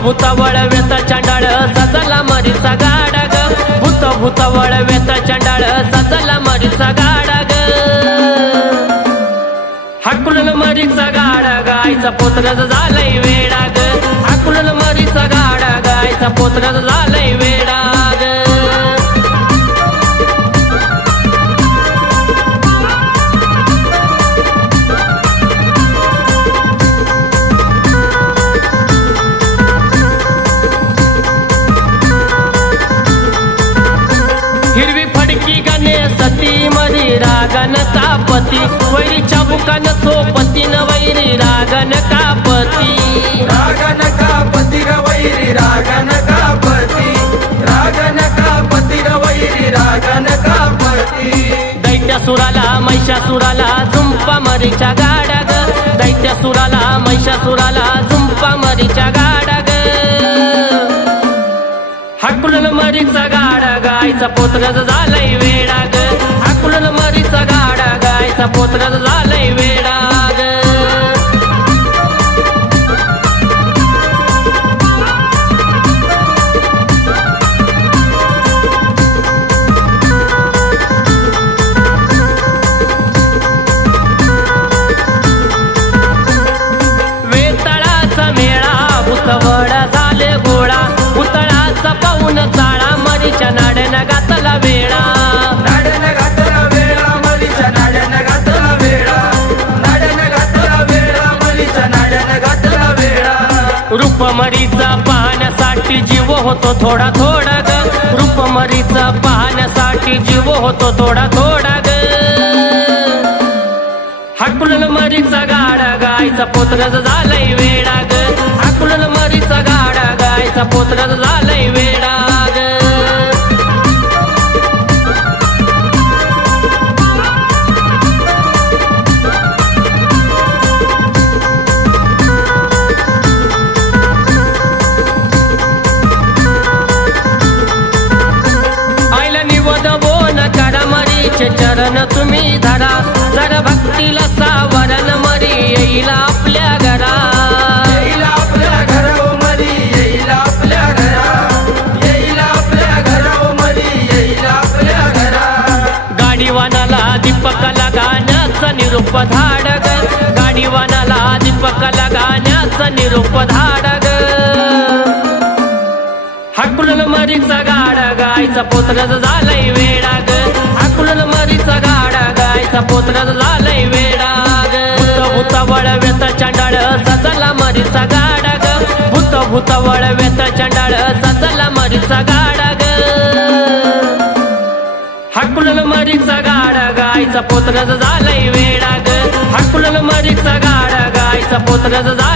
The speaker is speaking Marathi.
भूत वळव्यात चांडाळ सजला मरीचा गाडा ग भूत भूत वळव्यात चांडाळ सजला मरीचा गाडा ग हाकुलन मरीचा गाडा गायचा पोतराच झालंय वेडा ग हाकुलन मरीचा गाडा गायचा पोतराच झालंय वेडा कापती वैरी चाबुकान सोपती न वैरी रागन कापती. रागन कापती ग वैरी रागन कापती. रागन कापती ग वैरी रागन कापती. दैत्यासुराला महिषासुराला झुंपा मरीच्या गाडा ग दैत्यासुराला महिषासुराला झुंपा मरीच्या गाडा ग हाकुलन मरीचा गाडा गायचा पोत्रज झालंय वेडा गायचा पोत्रज झालंय रूपमरीचा पाहण्यासाठी जीव होतो थोडा थोडा ग. रूपमरीचा पाहण्यासाठी जीव होतो थोडा थोडा ग. हटकुल मरीचा गाडा गायचा पोत्रज झालंय वेडा ग. हटकुल मरीचा गाडा गायचा पोत्रज झालंय वेडा चरण तुम्ही धरा. जर भक्तीला सावरण मरी येईल आपल्या घरा येईल आपल्या घरा मरी येईल आपल्या घरा येईल आपल्या घरा मरी येईल आपल्या घरा गाडीवानाला दीपकाला गाण्याचा निरूप धाडग. गाडीवानाला दीपकाला गाण्याचा निरूप धाडग. हाकुलन मरीचा गाडा गायचा पोत्रज झालंय वेडा गायचा गाडा गायचा पोत्र झालंय वेडा भूत भूत वळव्यात चांडाळ सजला मरीचा गाडा ग भूत भूत वळव्यात चांडाळ सजला मरीचा गाडा ग हकुलल मरीचा गाडा गायचा पोत्र झालंय वेडा ग हाकुलन मरीचा गाडा गायचा पोत्र झालंय